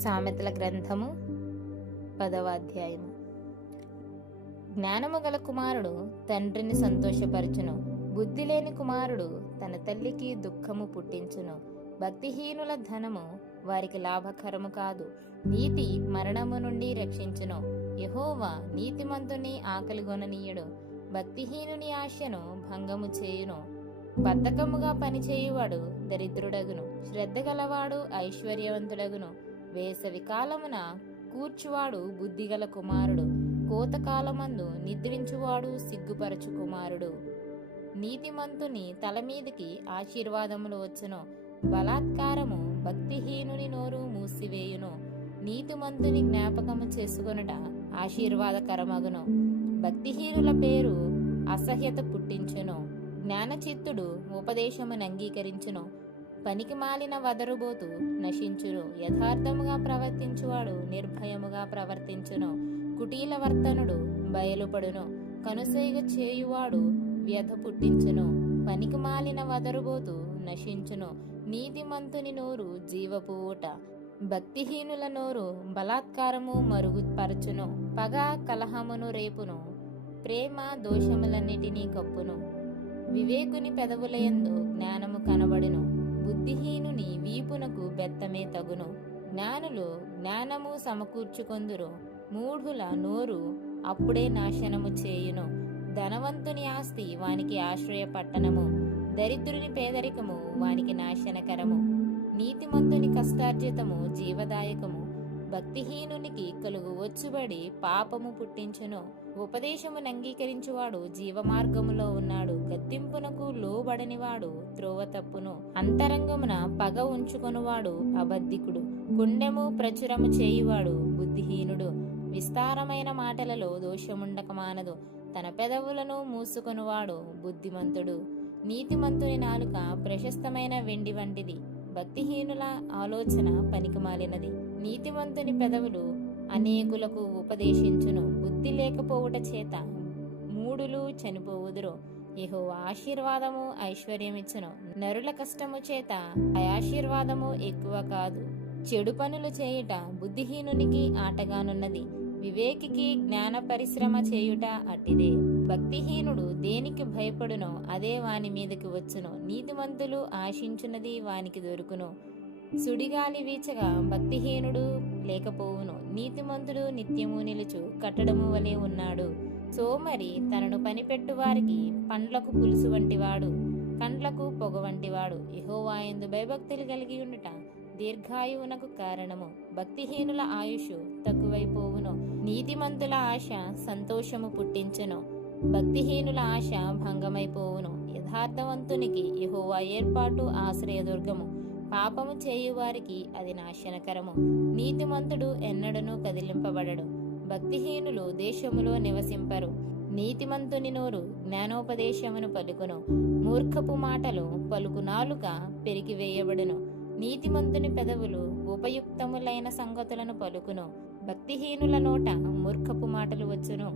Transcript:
సామెతల గ్రంథము 10వ అధ్యాయము. జ్ఞానము గల కుమారుడు తండ్రిని సంతోషపరచును, బుద్ధి లేని కుమారుడు తన తల్లికి దుఃఖము పుట్టించును. భక్తిహీనుల ధనము వారికి లాభకరము కాదు, నీతి మరణము నుండి రక్షించును. యెహోవా నీతిమంతుని ఆకలిగొననీయుడు, భక్తిహీనుని ఆశను భంగము చేయును. బద్ధకముగా పనిచేయువాడు దరిద్రుడగును, శ్రద్ధ గలవాడు ఐశ్వర్యవంతుడగును. వేసవి కాలమున కూర్చువాడు బుద్ధిగల కుమారుడు, కోతకాలమందు నిద్రించువాడు సిగ్గుపరచు కుమారుడు. నీతిమంతుని తల మీదికి ఆశీర్వాదములు వచ్చును, బలాత్కారము భక్తిహీనుని నోరు మూసివేయును. నీతిమంతుని జ్ఞాపకము చేసుకొనుట ఆశీర్వాదకరమగును, భక్తిహీనుల పేరు అసహ్యత పుట్టించును. జ్ఞానచిత్తుడు ఉపదేశమును అంగీకరించును, పనికి మాలిన వదరుబోతు నశించును. యథార్థముగా ప్రవర్తించువాడు నిర్భయముగా ప్రవర్తించును, కుటీలవర్తనుడు బయలుపడును. కనుసైగ చేయువాడు వ్యధ పుట్టించును, పనికి మాలిన వదరుబోతు నశించును. నీతిమంతుని నోరు జీవపు ఊట, భక్తిహీనుల నోరు బలాత్కారము మరుగుపరచును. పగ కలహమును రేపును, ప్రేమ దోషములన్నిటినీ కప్పును. వివేకుని పెదవులయందు జ్ఞానము కనబడును, బుద్ధిహీనుని వీపునకు బెత్తమే తగును. జ్ఞానులు జ్ఞానము సమకూర్చుకొందురు, మూఢుల నోరు అప్పుడే నాశనము చేయును. ధనవంతుని ఆస్తి వానికి ఆశ్రయ పట్టణము, దరిద్రుని పేదరికము వానికి నాశనకరము. నీతిమంతుని కష్టార్జితము జీవదాయకము, భక్తిహీనునికి కలుగు వచ్చుబడి పాపము పుట్టించును. ఉపదేశమును అంగీకరించువాడు జీవమార్గములో ఉన్నాడు, గద్దింపునకు లోబడనివాడు త్రోవ తప్పును. అంతరంగమున పగ ఉంచుకొనువాడు అబద్ధికుడు, కుండెము ప్రచురము చేయువాడు బుద్ధిహీనుడు. విస్తారమైన మాటలలో దోషముండక మానదు, తన పెదవులను మూసుకొనువాడు బుద్ధిమంతుడు. నీతిమంతుని నాలుక ప్రశస్తమైన వెండి వంటిది, భక్తిహీనుల ఆలోచన పనికిమాలినది. నీతిమంతుని పెదవులు అనేకులకు ఉపదేశించును, బుద్ధి లేకపోవుట చేత మూడులు చనిపోవుదురు. యెహోవా ఆశీర్వాదము ఐశ్వర్యమిచ్చును, నరుల కష్టము చేత ఆశీర్వాదము ఎక్కువ కాదు. చెడు పనులు చేయుట బుద్ధిహీనునికి ఆటగానున్నది, వివేకికి జ్ఞాన పరిశ్రమ చేయుట అట్టిదే. భక్తిహీనుడు దేనికి భయపడునో అదే వాని మీదకి వచ్చును, నీతిమంతులు ఆశించున్నది వానికి దొరుకును. సుడిగాలి వీచగా భక్తిహీనుడు లేకపోవును, నీతిమంతుడు నిత్యము నిలుచు కట్టడము వలె ఉన్నాడు. సోమరి తనను పనిపెట్టు వారికి పండ్లకు పులుసు వంటివాడు, కండ్లకు పొగ వంటివాడు. యెహోవాయందు భయభక్తులు కలిగి ఉండుట దీర్ఘాయువునకు కారణము, భక్తిహీనుల ఆయుషు తక్కువైపోవును. నీతిమంతుల ఆశ సంతోషము పుట్టించును, భక్తిహీనుల ఆశ భంగమైపోవును. యథార్థవంతునికి యెహోవా ఏర్పాటు ఆశ్రయదుర్గము, పాపము చేయువారికి అది నాశనకరము. నీతిమంతుడు ఎన్నడనూ కదిలింపబడడు, భక్తిహీనులు దేశములో నివసింపరు. నీతిమంతుని నోరు జ్ఞానోపదేశమును పలుకును, మూర్ఖపు మాటలు పలుకు నాలుక పెరిగివేయబడును. నీతిమంతుని పెదవులు ఉపయుక్తములైన సంగతులను పలుకును, భక్తిహీనుల నోట మూర్ఖపు మాటలు వచ్చును.